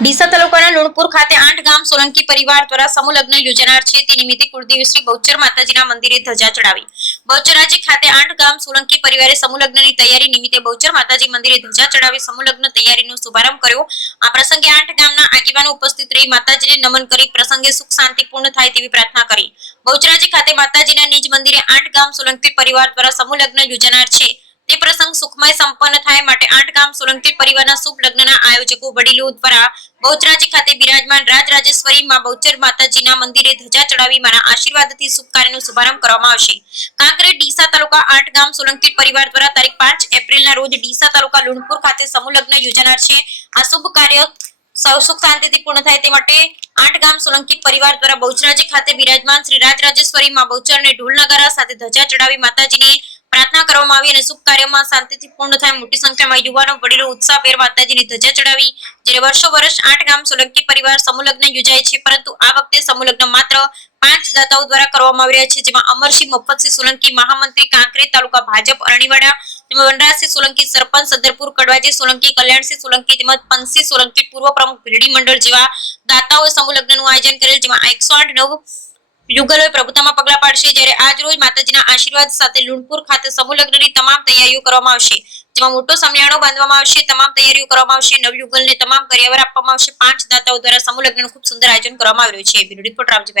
ડીસા તાલુકાના લુણપુર ખાતે 8 ગામ સોલંકી પરિવાર દ્વારા સમૂહ લગ્ન યોજાનાર છે. તે નિમિત્તે કુળદેવી શ્રી બહુચર માતાજીના મંદિરે ધજા ચડાવી. બહુચરાજી ખાતે 8 ગામ સોલંકી પરિવારે સમૂહ લગ્નની તૈયારી નિમિત્તે બહુચર માતાજી મંદિરે ધજા ચડાવી સમૂહ લગ્ન તૈયારીનો શુભારંભ કર્યો. આ પ્રસંગે 8 ગામના આગેવાનો ઉપસ્થિત રહી માતાજીને નમન કરી પ્રસંગે સુખ શાંતિ પૂર્ણ થાય તેવી પ્રાર્થના કરી. બહુચરાજી ખાતે માતાજીના નિજ મંદિરે 8 ગામ સોલંકી પરિવાર દ્વારા સમૂહ લગ્ન યોજાનાર છે. તે પ્રસંગ સુખમય સંપન્ન થાય માટે 8 ગામ સોલંકી પરિવારના શુભ લગ્નના આયોજકો વડીલો દ્વારા બહુચરાજી ખાતે બિરાજમાન રાજરાજેશ્વરી માં બહુચર માતાજીના મંદિરે ધજા ચડાવી માના આશીર્વાદથી શુભ કાર્યનો શુભારંભ કરવામાં આવશે. કાંકરેજ ડીસા તાલુકા 8 ગામ સોલંકી પરિવાર દ્વારા તારીખ 5 એપ્રિલના રોજ ડીસા તાલુકા લુણપુર ખાતે સમૂહ લગ્ન યોજાનાર છે. આ શુભ કાર્ય સુખ શાંતિથી પૂર્ણ થાય તે માટે 8 ગામ સોલંકી પરિવાર દ્વારા બહુચરાજી ખાતે બિરાજમાન શ્રી રાજરાજેશ્વરી માં બહુચરને ઢોલ નગારા સાથે ધજા ચડાવી માતાજીને પ્રાર્થના કરવામાં આવી અને શુભ કાર્યમાં શાંતિથી પૂર્ણ થાય. મોટી સંખ્યામાં યુવાનો વડીલો ઉત્સાહભેર માતાજીની ધજા ચડાવી. જ્યારે વર્ષો વર્ષ 8 ગામ સોલંકી પરિવાર સમૂહ લગ્ન યોજાય છે, પરંતુ આ વખતે સમૂહ લગ્ન માત્ર 5 દાતાઓ દ્વારા કરવામાં આવી રહ્યા છે, જેમાં અમરસિંહ મફતસિંહ સોલંકી મહામંત્રી કાંકરેજ તાલુકા ભાજપ અરણીવાડા, તેમજ વનરાજસિંહ સોલંકી સરપંચ સદરપુર, કડવાજી સોલંકી, કલ્યાણસિંહ સોલંકી તેમજ પંચસિંહ સોલંકી પૂર્વ પ્રમુખ ભીલડી મંડળ જેવા દાતાઓએ સમૂહ લગ્નનું આયોજન કરેલ, જેમાં 108 નવ યુગલોએ પ્રભુતામાં પગલા પાડશે. જ્યારે આજ રોજ માતાજીના આશીર્વાદ સાથે લુણપુર ખાતે સમૂહ લગ્નની તમામ તૈયારીઓ કરવામાં આવશે, જેમાં મોટો સમિયાણો બાંધવામાં આવશે, તમામ તૈયારીઓ કરવામાં આવશે. નવયુગલને તમામ કરિયાવર આપવામાં આવશે. 5 દાતાઓ દ્વારા સમૂહ લગ્નનું ખૂબ સુંદર આયોજન કરવામાં આવ્યું છે. Bureau report Ramji.